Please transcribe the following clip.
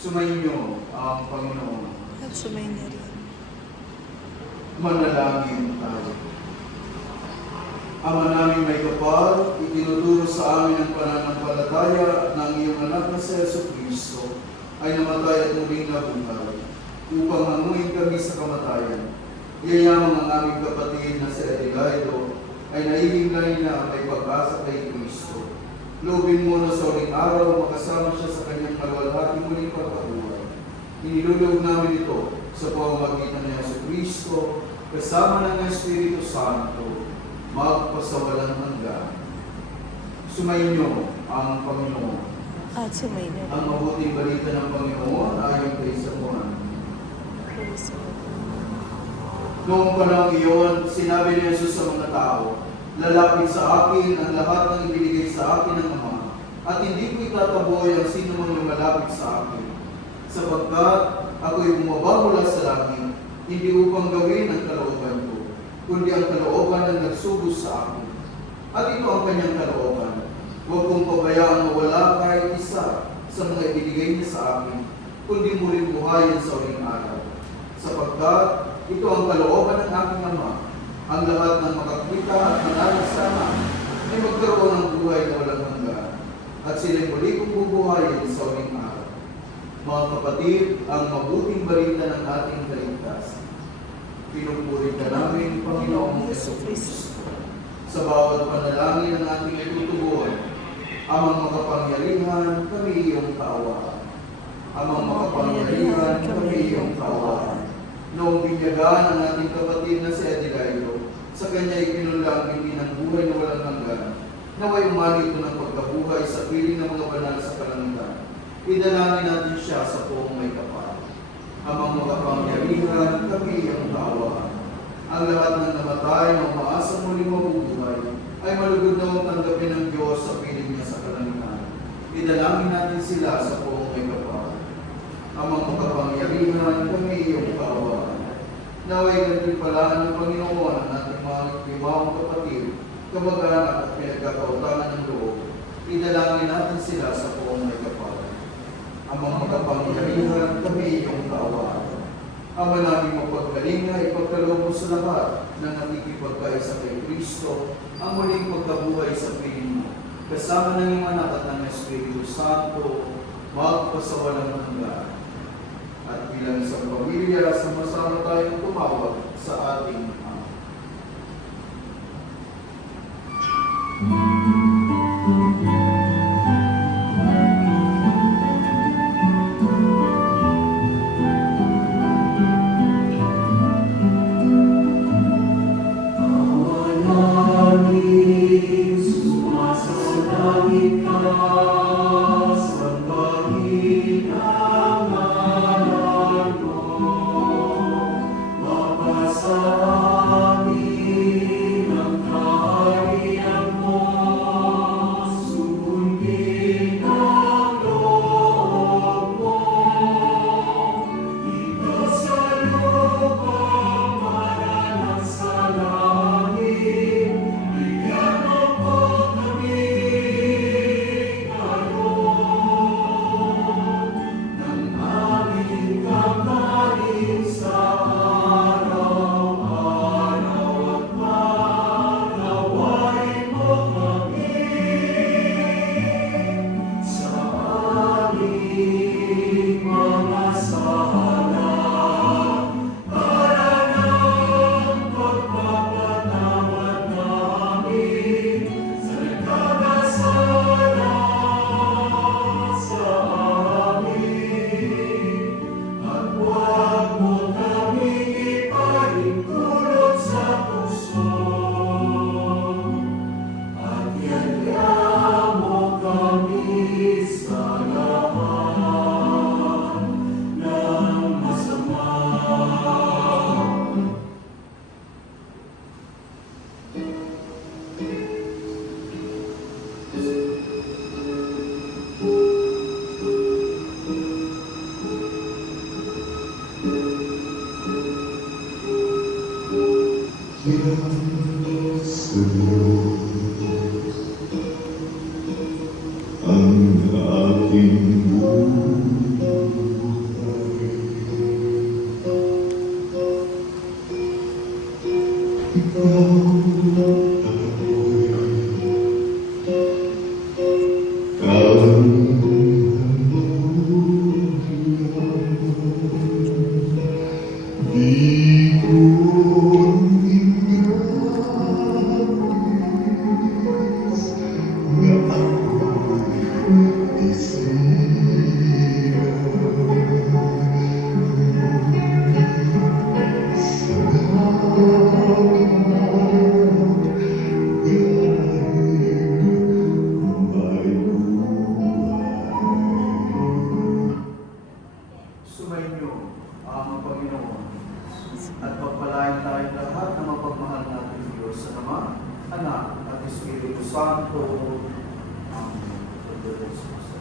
Sumainyo ang Panginoon. At sumayin niya rin. Manalangin tayo. Ama namin may kapal, itinuturo sa amin ang pananampalataya ng iyong anak na si Jesucristo ay namatay at muling nabuhay upang hanguin kami sa kamatayan. Yayamang ang aming kapatid na si Adelaido ay naihinay na may pag-asa kay Kristo. Loobin mo na sa uling araw makasama siya sa kanyang maluwalhating muling pagkabuhay. Inilulog namin ito sa pamamagitan ni Jesucristo kasama ng Espiritu Santo magpasawalang hanggan. Sumainyo ang Panginoon. At sumayin niya Ang rin. mabuting balita ng Panginoon ayon kay Juan. Praise the Lord. Noong panahon iyon, sinabi ni Jesus sa mga tao, lalapit sa akin ang lahat ng ibinigay sa akin ng Ama, at hindi ko itataboy ang sino mang lumalapit sa akin. Sapagkat ako'y bumaba mula sa langit, hindi upang gawin ang kalooban ko, kundi ang kalooban ng nagsubos sa akin. At ito ang kanyang kalooban, huwag kong pabayaang mawala kahit isa sa mga ibinigay niya sa akin, kundi muling buhayin sa uling araw. Sapagkat ito ang kalooban ng aking Ama, ang lahat ng makakita at manalig sana ay magkaroon ng buhay na walang hanggan, at sila'y muli kong bubuhayin sa uling araw. Mga kapatid, ang mabuting balita ng ating kaligtasan. Pinupuri ka namin, Panginoong Jesucristo. Sa bawat panalangin ng ating itutubuan, amang makapangyarihan, kami iyong kaawaan. Amang makapangyarihan, kami iyong kaawaan. Noong binyagaan ang ating kapatid na si Adelaido, sa kanya ipinulang hindi ng buhay na walang hanggan, naway umali ito ng pagkabuhay sa piling ng mga banal sa kalangitan. Idalangin natin siya sa buong may kapal. Amang makapangyarihan, kami iyong kaawaan. Ang lahat ng namatay na umaasa muling mabubuhay ay malugod na tanggapin ng Diyos sa piling niya sa kalangitan. Idalangin natin sila sa buong may kapal. Amang makapangyarihan, kami iyong kaawaan. Naway gantimpalaan ng Panginoon ang ating mga limawang kapatid, kamag-anak at pinagkakautangan ng loob. Idalangin natin sila sa buong may kapal. Amang makapangyarihan, kami iyong kaawaan. Ama namin mapaggaling na ipagkaloob mo sa lahat ng nakikipagkaisa kay Kristo ang muling pagkabuhay sa piling mo. Kasama ng iyong anak at ng Espiritu Santo, magpasawalang hanggan. At bilang isang pamilya, sama-sama tayong tumawag sa ating Ama. Sa lahat Manalangin tayong lahat na mapagmahal natin Diyos sa Ama, Anak, at Espiritu Santo. Amen.